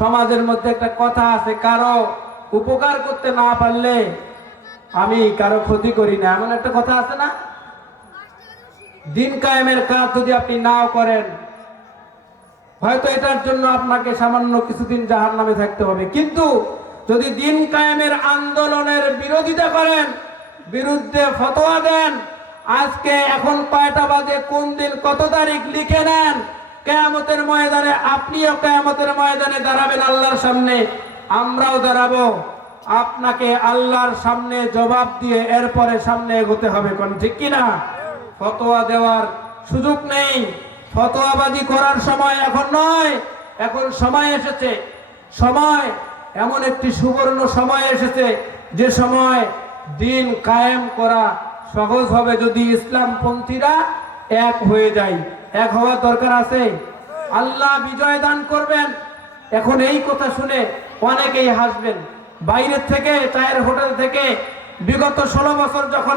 সমাজের মধ্যে একটা কথা আছে, কারো উপকার করতে না পারলে আমি কারো ক্ষতি করি না, এমন একটা কথা আছে না? দিন কায়েমের কাজ যদি আপনি নাও করেন, হয়তো এটার জন্য আপনাকে সামান্য কিছুদিন জাহান্নামে থাকতে হবে, কিন্তু যদি দিন কায়েমের আন্দোলনের বিরোধিতা করেন, বিরুদ্ধে ফতোয়া দেন, আজকে এখন কয়টা বাজে, কোন দিন কত তারিখ লিখে নেন, কিয়ামতের ময়দানে আপনিও কিয়ামতের ময়দানে দাঁড়াবেন আল্লাহর সামনে, আমরাও দাঁড়াবো, আপনাকে আল্লাহর সামনে জবাব দিয়ে এরপরে সামনে এগোতে হবে। কোন ঠিক কিনা? ফতোয়া দেওয়ার সুযোগ নেই, ফতোয়াবাজি করার সময় এখন নয়, এখন সময় এসেছে, সময় এমন একটি সুবর্ণ সময় এসেছে যে সময় দিন কায়েম করা সহজ হবে যদি ইসলামপন্থীরা এক হয়ে যায়। এক হওয়ার দরকার আছে। আল্লাহ বিজয় দান করবেন। এখন এই কথা শুনে অনেকেই হাসবেন, বাইরের থেকে, চায়ের হোটেল থেকে বিগত 16 বছর যখন